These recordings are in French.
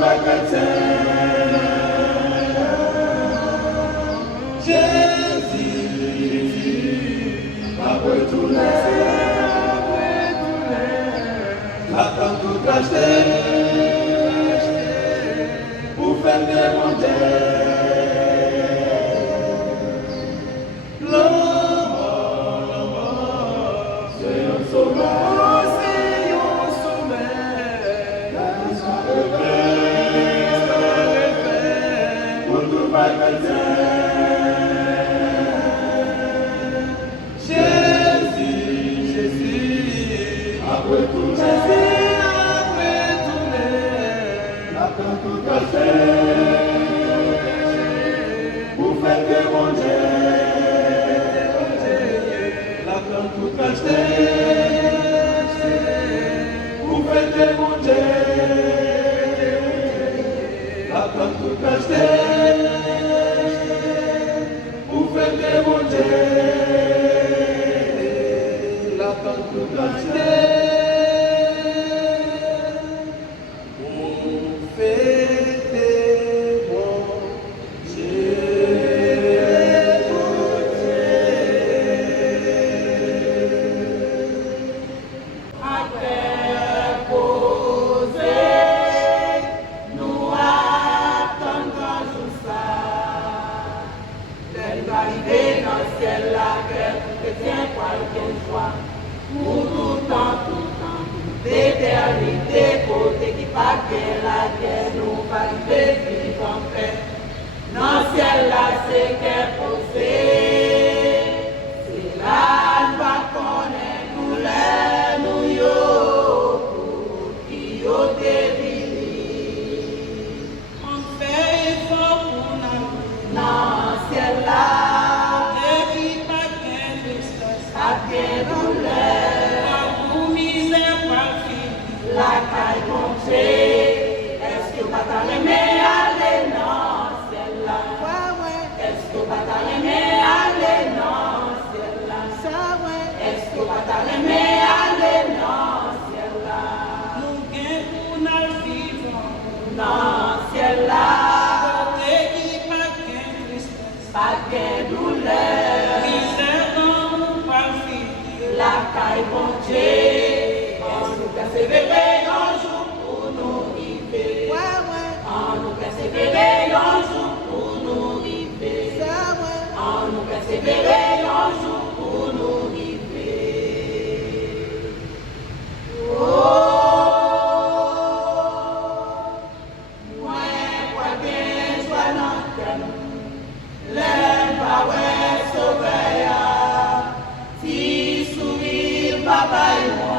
vrais chrétiens. Jésus, après tout la temps tout acheté, pour faire démonter. L'homme, c'est un sauveur, pour tout vrai chrétien. Jésus, après tout la temps tout acheté, pour faire démonter. La temps tout acheté, pour faire démonter. La temps tout acheté, pour faire démonter. La temps tout acheté. Pour tout temps, toute éternité, côté qui pas bien la terre, nous va vivre en paix. Dans le ciel là, c'est qu'elle possède. C'est là, nous va connaître nous yo, qui yo dévili. On fait effort pour nous. Dans le ciel là, et qui pas bien tristesse, pas bien douleur. La caille montée, est-ce que vous allez aller dans celle-là? Est-ce que vous allez aller dans celle-là? Est-ce que vous allez aller dans celle-là? Nous gagnons pour nous vivre dans celle-là. Pas de douleur, la caille montée, on nous persévérer un jour pour nous arriver. On nous persévérer un jour pour nous arriver. On nous persévérer un jour pour nous arriver. Oh, moi bien joie dans tel, l'aime pas ouais sauveur, si sourire papa et moi.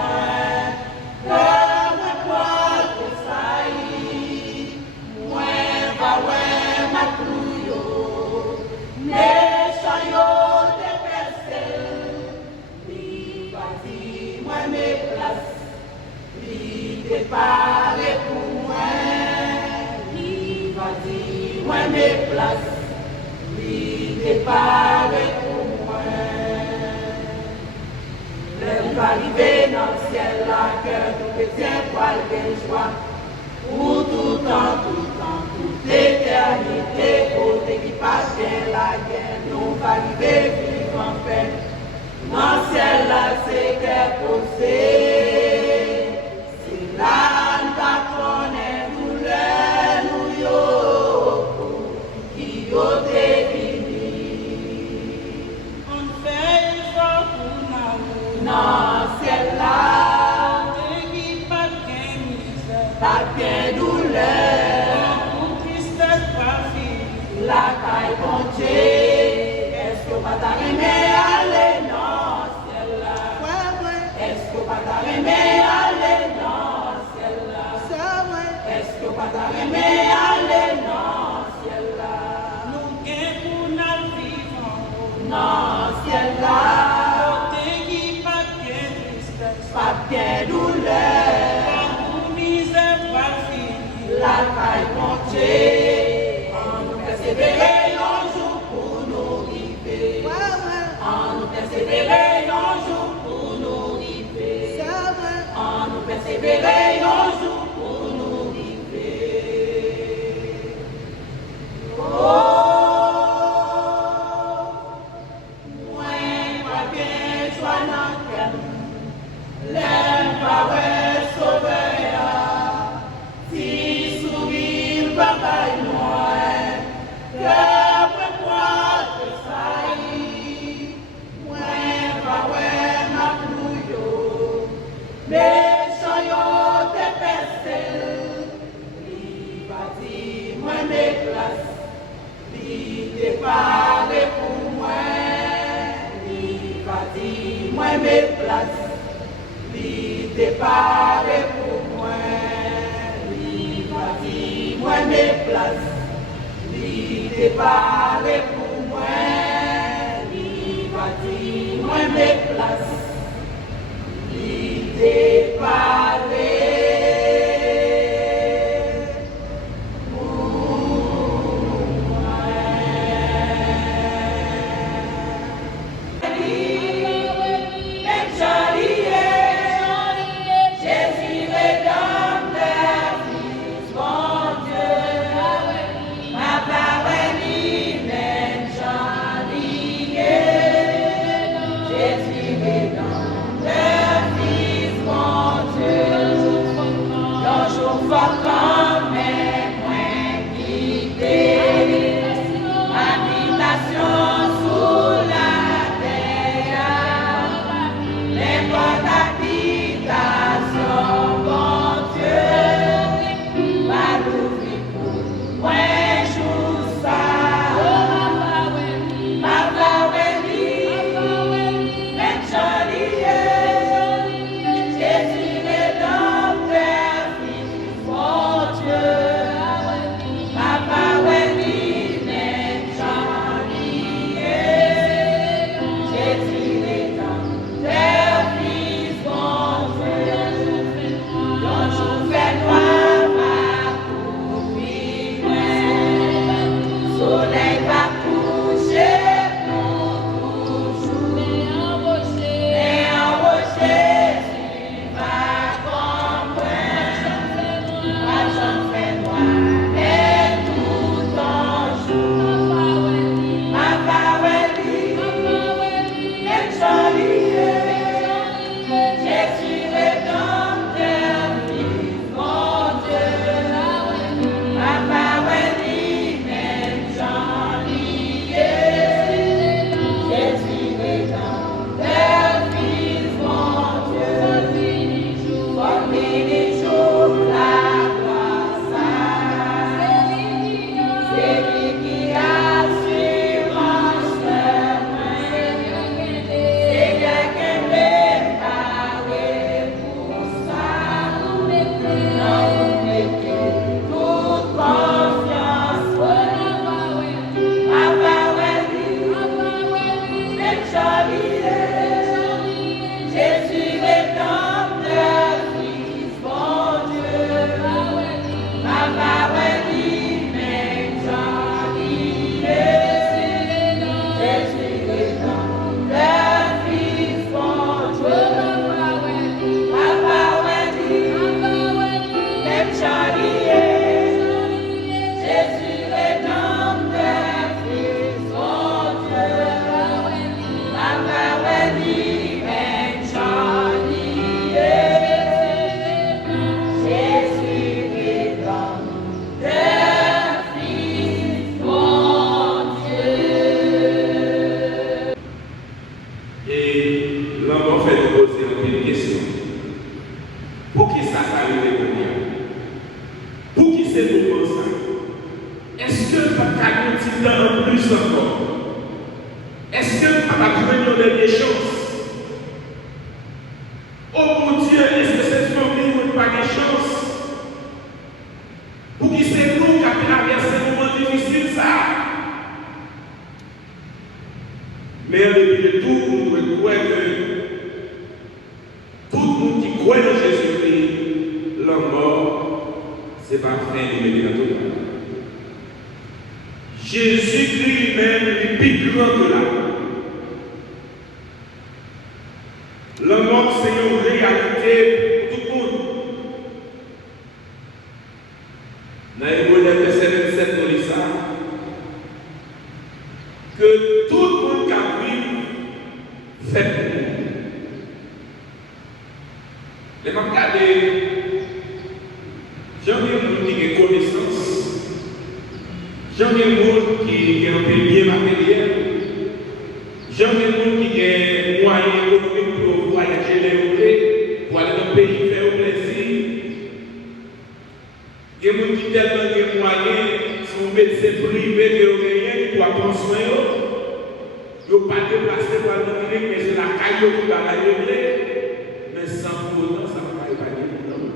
Préparé pour moi, il va dire moi mes places, il préparé pour moi. L'homme va arriver dans le ciel, là, cœur tout chrétien, poil de joie, pour tout temps, toute éternité, côté qui passe bien la guerre, nous va arriver vivre en paix. Dans le ciel, là, c'est qu'elle possède. La va connaître douleur nous yo, qui yo dévili. On fait effort pour nous. Non, celle-là, qui pas de misère, pas de douleur, pour tristesse pas fini. La caille bon Dieu, est-ce que va t'arriver aller non, celle-là? Est-ce que va t'arriver aller non? Est-ce que pas t'arriver aller dans ciel-là? Nous gagnons pour nous vivre dans ciel-là. Côté qui pas de tristesse, pas de douleur, pas de misère, pas fini. La caille montée, on nous persévérer un jour pour nous arriver. On nous persévérer un jour pour nous arriver. On nous persévérer un jour pour nous arriver. bagaille moi, que moi te saillit, moi va ouais ma bouillot, mais chayo te pestel, li bâti moi mes places, li te parle pour moi, li bâti moi mes places, li te parle pour moi, li bâti moi mes places, li te parle pour moi, li bâti moi mes places, li te parle. Mais en dépit de tout, nous devons croire que tout le monde qui croit en Jésus-Christ, la mort, ce n'est pas fin immédiatement. Jésus-Christ lui-même est plus grand que là. La mort, c'est une réalité pour tout le monde. Dans Hébreux verset 27, on lit ça. Que tout le monde qui a pris fait pour nous. Les gens regardent, j'ai envie de nous dire connaissance. J'en ai des gens qui ont un bien matériel. J'en ai des gens qui ont moyens économiques pour voyager les roulés, pour aller dans le pays faire plaisir. Il y a des gens qui ont tellement de moyens, sont médecins privés, qui ont rien, qui doivent prendre soin. Ils n'ont pas déplacé par le clinique, mais c'est la caillou qui va la régler. Mais sans pour autant, ça ne va pas épargner pour nous.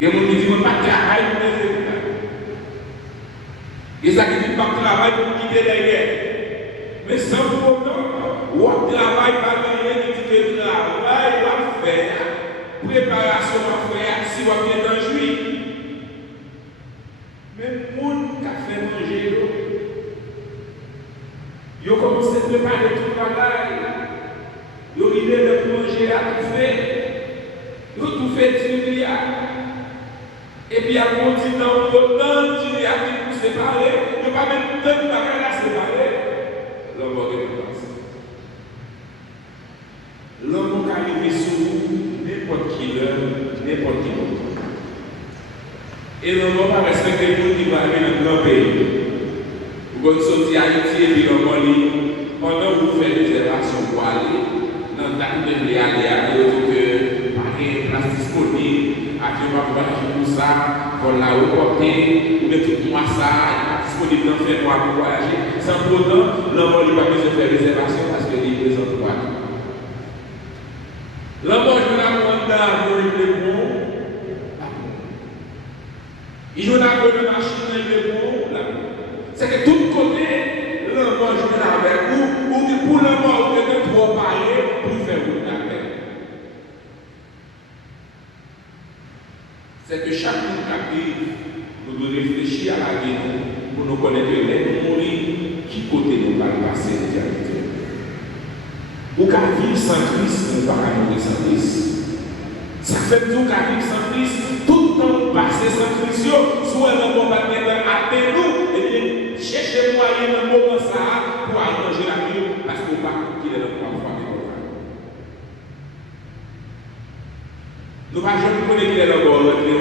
Il y a des gens qui disent que pas de travail pour les États. Il y a des gens qui disent pas de travail pour quitter les guerres. Mais sans pour autant, on travaille pas de rien qui dit que travail va faire, préparation à faire, si on vient d'en juillet. Mais le monde qui a fait manger, ils ont commencé à préparer tout le travail. Ils ont l'idée de manger à tout faire. Ils ont tout fait du milliard. Et puis, à continent, autant de milliards qui nous séparer, il n'y a pas même temps de bagages à séparer. L'homme va dépenser. L'homme va arriver sur n'importe qui l'heure, n'importe qui moment. Et l'homme va respecter le monde qui va arriver dans le grand pays. Vous pouvez sortir à Haïti et puis l'homme va dire, pendant que vous faites des réservations pour aller, dans le temps de aller, que par place disponible, avion va voyager pour ça, pour l'aéroport, ou bien tout le mois ça, il n'est pas disponible dans le mois pour voyager. Sans pour autant, l'homme n'a pas besoin de faire réservation parce qu'il est présent pour aller. L'homme joue la montagne pour le bon, il joue la bonne machine pour le bon, c'est que tout côté, l'homme joue avec vous, ou pour l'homme, vous devez trop parler pour faire vous avec. C'est que chaque monde qui arrive, nous devons réfléchir à la vie pour nous connaître les mourir, qui côté nous va passer l'éternité. Ou qu'à vivre sans Christ, nous ne pouvons pas mourir sans Christ. Ça fait tout qu'à vivre sans Christ, tout le temps passer sans Christ, soit un bon bâtiment à nous, et bien chercher moyen dans le moment ça pour arranger la vie, parce qu'on ne va pas qu'il est dans le propre. Nous ne pouvons jamais connaître qu'il est dans le côté,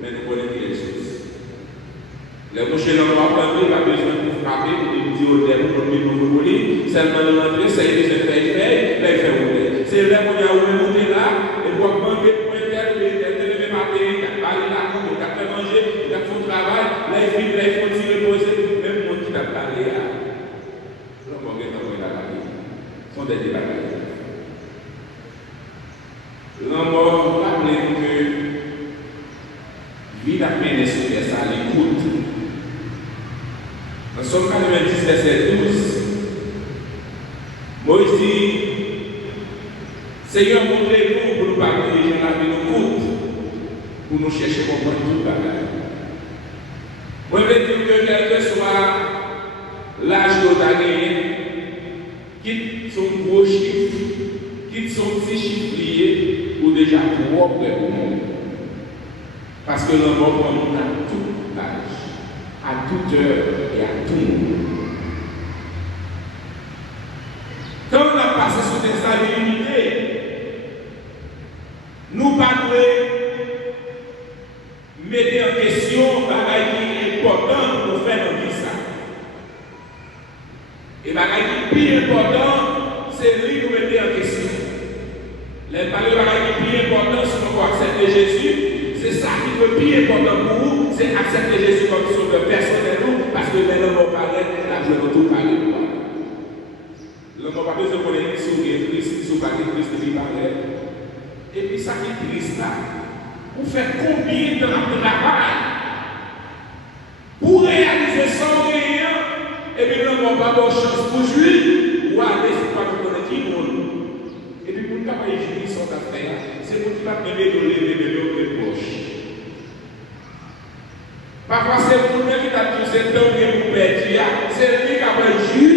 mais nous connaissons qu'il est chose. Les bouchers n'ont pas appris, il a besoin de frapper, pour nous dire au terme, pour nous voler, seulement nous rentrer, ça y est, c'est fait, là il fait rouler. C'est là qu'on a monté là, et pour manquer pour un tel, il a levé ma télé, il a parlé la cour, il a fait manger, il a fait son travail, là il finit, là il faut tirer poser, même monde qui a parlé là. L'homme qui a parlé, sont des débats. Somme 90, verset 12, Moïse dit, Seigneur, montrez-nous pour nous parler les gens la vie nous coûte, pour nous chercher comprendre tout le bagage. Moi, je veux dire que quel que soit l'âge de ta gagné, quitte son gros chiffre, quitte son petit chiffre lié, ou déjà propre pour le monde. Parce que l'homme prend nous à tout âge, à toute heure et à tout moment. Quand on a passé sur des stabilités, nous ne pouvons pas mettre en question ce qui est important pour faire dans vie ça. Et ce qui est plus important, c'est lui nous mettre en question. Les parler de qui est plus important, c'est qu'on accepter Jésus. C'est ça qui est le plus important pour vous, c'est accepter Jésus comme sauveur personnel, parce que l'homme va parler, là je vais tout parler. L'homme va pas besoin de connaître sur Christ, sur Christ qui parlait. Et puis ça qui est triste là, vous faites combien de travail pour réaliser son rien, et puis l'homme va pas avoir chance pour jouer, ou aller sur quoi vous connaissez qui monde. Et puis pour ne pas jouer son affaire, c'est pour qu'il va me lever les poches. Parfois c'est pour lui qui t'a tous ces temps que vous perdez, c'est lui qui a joué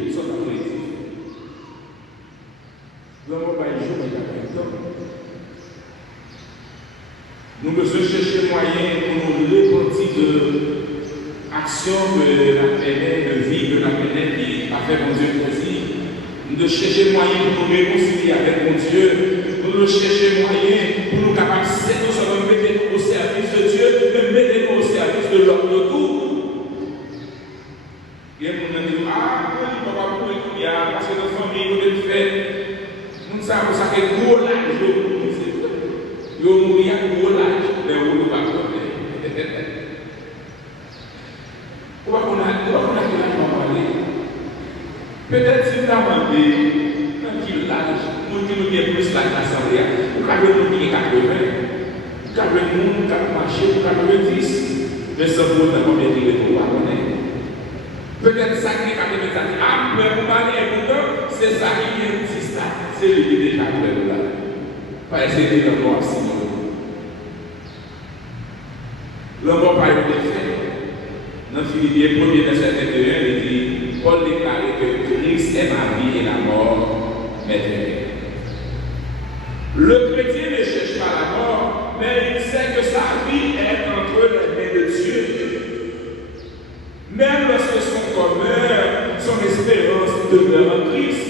tout son affaire. L'homme va jouer, mais il n'a pas le temps. Nous devons chercher moyen pour nous repentir de l'action de la planète, de vie de la planète qui a fait mon Dieu plaisir. Nous devons chercher moyen pour nous réconcilier avec mon Dieu. Nous devons chercher moyen pour nous capables de mettre au service de Dieu, de mettre au service de l'homme de tout. Il y a des gens qui disent, ah, il ne faut pas pour le couillard, parce que nos familles, nous devons faire. Nous savons ça que c'est gros l'âge. Yo mourir à gros l'âge, mais on ne va pas connaître. Pourquoi on a parlé? Peut-être si nous avons demandé un petit l'âge, nous qui nous avons plus l'âge d'assemblée, nous avons nous 80, nous avons marché, nous 90, mais sans pour autant combien de temps on va connaître. Peut-être ça qui est 80 ans, ah, mais pour parler important, c'est ça qui existe là, c'est lui qui est déjà prêt là. Pas essayer de le voir sinon. L'homme n'a pas eu de fait. Dans Philippiens 1er verset 21, il dit, Paul déclare que Christ est ma vie et la mort m'est éternelle. Le chrétien ne cherche pas la mort, mais il sait que sa vie est entre les mains de Dieu. Même lorsque son commun, son espérance demeure en Christ,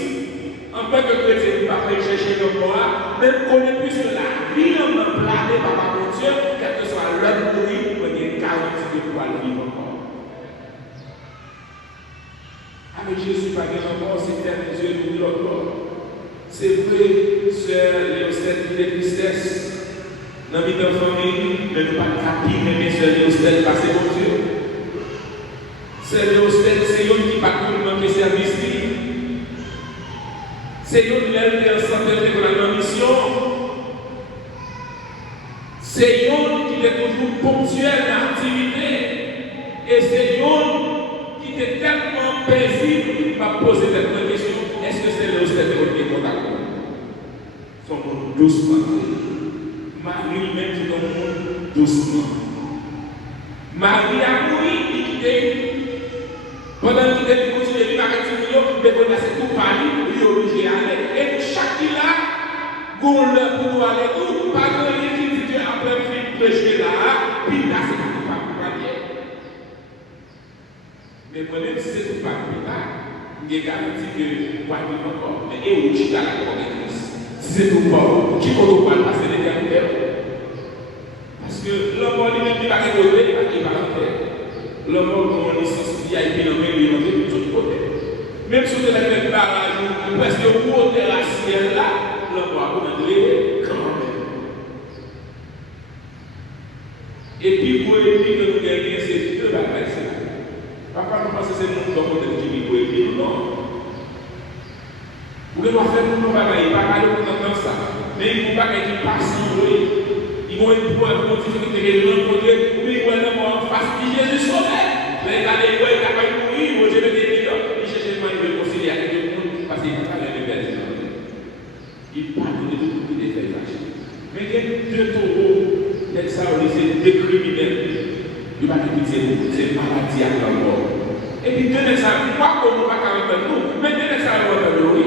en tant que chrétien, il ne va pas chercher le mort, même qu'on est plus que la vie en planée par mon Dieu, quel que soit l'heure de mourir, il y a une garantie de pouvoir vivre encore. Avec Jésus, pas de mort, c'est faire Dieu nous l'autre. C'est vrai, sœur Léostelle, qui est tristesse. Dans la vie de la famille, mais nous pas capir, mais sœur Léostelle, passer mon Dieu. Sœur Léostelle, c'est une qui pas manquer service. C'est une qui est en santé pour la mission. C'est une qui est toujours ponctuelle dans l'activité. Et c'est une qui est tellement paisible qu'il m'a posé cette question. Est-ce que c'est le stade qui est contact? Son monde doucement. Marie même qui est dans le monde doucement. Marie a mouru, il quitté. Pendant qu'il était continué de vivre avec ce milieu, mais qu'on a tout parlé, il est obligé d'aller. Et chaque qui là, pour nous aller tout, pas de rien qui dit après le film prêcher là, puis là c'est pas pour parler. Mais moi-même, si c'est tout pas pour là, il y a garanti que moi je vais encore. Mais et où tu as la connaissance? Si c'est tout pas, qui compte pas passer les gars? Parce que l'homme lui-même qui va récolter, il va rentrer. L'homme a une licence VIP dans le milieu de tous côtés. Même si vous avez fait barrage, presque au haut de la ciel là, l'homme va rentrer quand même. Et puis pour éviter que nous gagnions ces deux bagages là. Parfois nous pensons que c'est nous qui avons qui pour éviter, non. Vous devez faire pour nous bagages, pas mal de temps ça. Mais il ne faut pas qu'ils passent sur eux. Ils vont être pour un petit peu de l'autre côté, oui, ouais, non, on fasse Jésus sauver. Mais regardez, ouais, il a pas eu oui, moi je vais dire, il cherche moi, il veut concilier avec tout le monde parce qu'il n'a pas les libertés. Il parle de tout le monde mais il y a deux taureaux, ça, c'est deux criminels. Il va dire que c'est maladie à la mort. Et puis, deux ça, pas comme nous, pas qu'à nous, mais deux ça, on va le oui.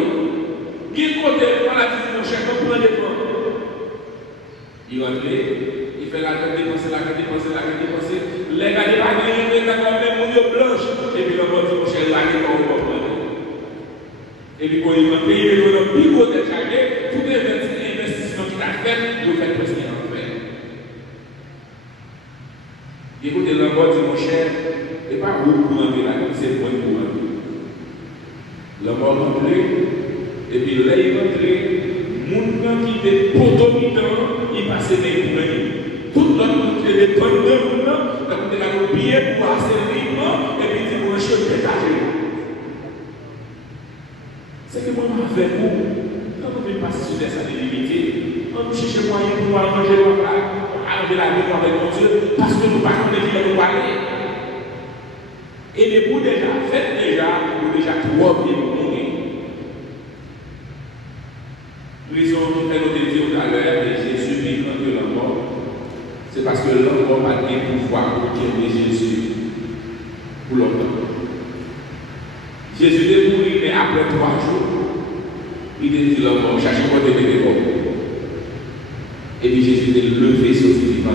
Qui compte maladie de mon cher, comme prend des points. Il rentre, il fait la grande dépense, les gars, il va gagner, il va même mourir blanche. Et puis, le bon dit, mon cher, il va gagner comme on va prendre. Et puis, quand il va payer, il va plus gros de charger, tout est investissement qu'il a fait, il va faire presque en fait. Écoutez, le bon dit, mon cher, et pas vous pour entrer là, c'est moi pour entrer. Le mort rentré, et puis là, il rentré, moun qui était potomitant, il passait des points. Tout le monde qui était points de moun, donc il a oublié pour assez librement, et puis il dit, mon cher, détaché. C'est que moi, je vais faire quand on veut passer sur des années limitées, on cherche moyen pour arranger la vie avec mon Dieu, parce que nous ne pouvons pas nous parler. Et les bouts déjà, faites déjà trop bien pour mourir. Raison qui fait notre dire tout à l'heure, et Jésus vit contre la mort, c'est parce que l'homme a bien pouvoir pour guérir Jésus pour longtemps. Jésus est mort, mais après 3 jours, il est dit l'homme, cherchez quoi de bénévole. Et puis Jésus est levé sur ce vivant.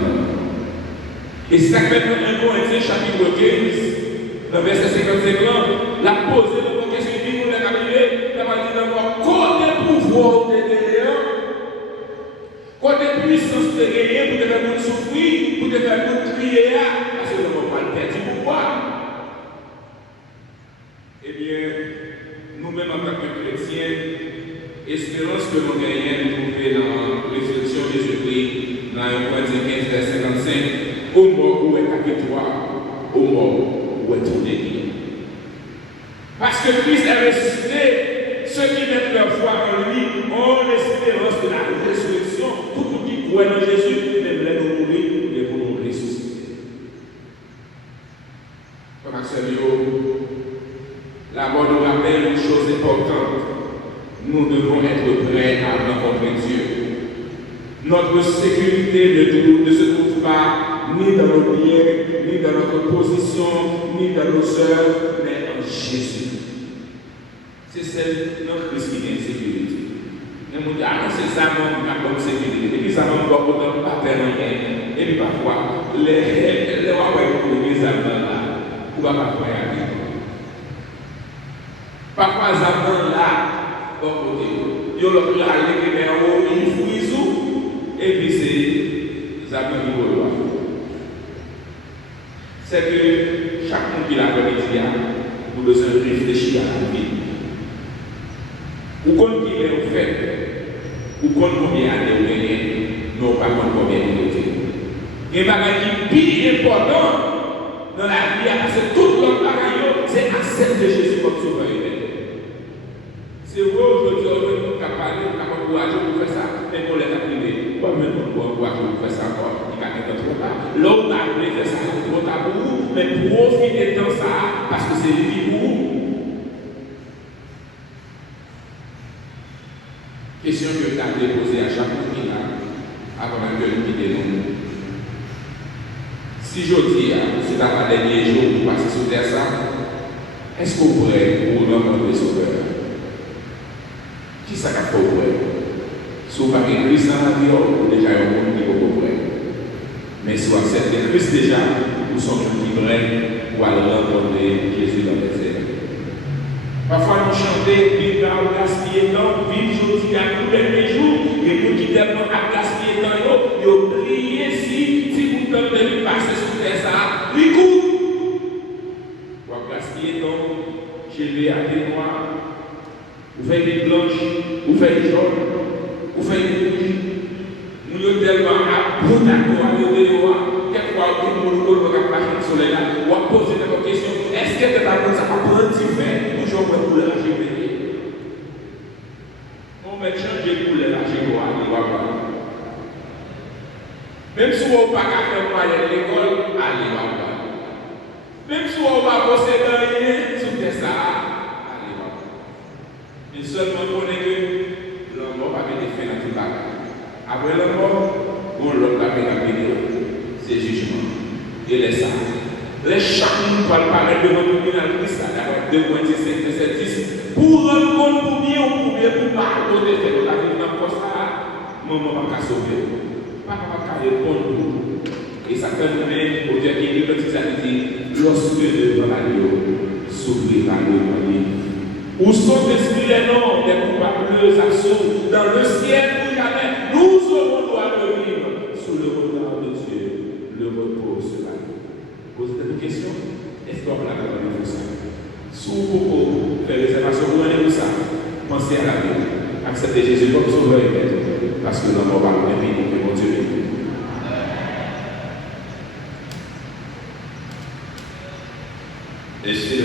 Et c'est ça que maintenant, 1 Corinthiens chapitre 15, dans le verset 55, la posé la question qui vous l'a arrivé, la va dire d'abord, côté pouvoir de derrière, côté puissance de gagner, pour te faire nous souffrir, pour te faire nous crier, parce que nous n'avons pas le perdu pouvoir. Eh bien, nous-mêmes en tant que chrétiens, espérons que nous gagnons de trouver dans la résurrection de Jésus-Christ, dans 1 Corinthiens 15, verset 55, au mort où est ta victoire, au mort où est ton ennemi. Parce que Christ est ressuscité, ceux qui mettent leur foi en lui ont l'espérance de la résurrection. Tout le monde qui croit en Jésus, même les nous mourir, les nous ressusciter. Comme Axel, la mort nous rappelle une chose importante. Nous devons être prêts à rencontrer Dieu. Notre sécurité ne se trouve pas ni dans nos biens, ni dans notre position, ni dans nos œuvres, mais en Jésus. C'est celle notre Christ qui est sécurité. Nous disons, ah non, c'est ça mon sécurité. Et puis ça m'a beaucoup de pas faire rien. Et puis parfois, les Allemands là, ou pas parfois y aller. Parfois, les Allemands là, bon côté, ils ont le plan qui est en haut, ils fouillent, et puis c'est les Allemands qui vont voir. C'est que chaque monde qui l'a commis, nous devons réfléchir à la vie. Ou qu'on qui est en fait, ou qu'on combien d'années ou gagné, non pas combien de temps. Il y a un qui plus important dans la vie, parce que tout le monde, c'est accepter Jésus comme sauveur. C'est vrai aujourd'hui, on peut parler, on peut encourager pour faire ça, mais on l'a appris. Pourquoi même on peut encourager pour faire ça encore? Il va être trop tard. L'autre a appris faire ça, c'est trop tard pour vous, mais profitez de ça, parce que c'est lui pour vous. Question que tu as posée à chaque fois avant même que nous quittions nous. Si je dis, c'est dans les derniers jours pour passer sur terre ça, est-ce que vous pourrez pour rencontrer le Sauveur? Qui ça qu'a fait au vrai? Si vous parlez de Christ dans la vie, déjà il y a un monde qui est au vrai. Mais si vous acceptez Christ déjà, vous sommes livrés pour aller rencontrer Jésus dans les airs. Parfois, nous chantons, vive là, on gaspille tant, vive aujourd'hui à tous les jours, et nous qui tellement à gaspiller tant, ils priez si vous pouvez passer sur terre ça, lui court. Pour gaspiller tant, j'ai vu à des noirs, vous faites des blanches, vous faites des jaunes, vous faites des rouges. Nous sommes tellement à bout d'accord à l'eau, quelquefois, nous nous marcher sur le soleil là, ou à poser des questions. Est-ce que tu as ça pour prendre du vin? Toujours pour couleur à gérer. On met changer couleur à gérer, même si on n'a pas faire mal à l'école, allez voir. Même si on va bosser dans rien, Mais seulement qu'on est que la mort va être fait dans tout le bagage. Après la mort, on l'autre va venir, c'est jugement. Et les ça. Les chaque monde va parler devant le tribunal Christ, d'avoir 2,5, verset 10, pour rendre compte pour bien ou pour bien, pour pardonner, c'est que la vie dans le poste là, maman va pas sauver. Pas va répondre. Et ça termine au Dieu qui dit, lorsque devant l'agneau s'ouvrira le grenier. Où sont esprits les noms des coupables actions dans le ciel pour jamais. Nous aurons droit de vivre sous le regard de Dieu. Le repos sera. Posez-vous une question. Est-ce qu'on va la pour ça? Sous beaucoup, faire réservation pour aller pour ça. Pensez à la vie. Acceptez Jésus comme sauveur et maître. Parce que l'homme va vous bénir et mon Dieu. Et c'est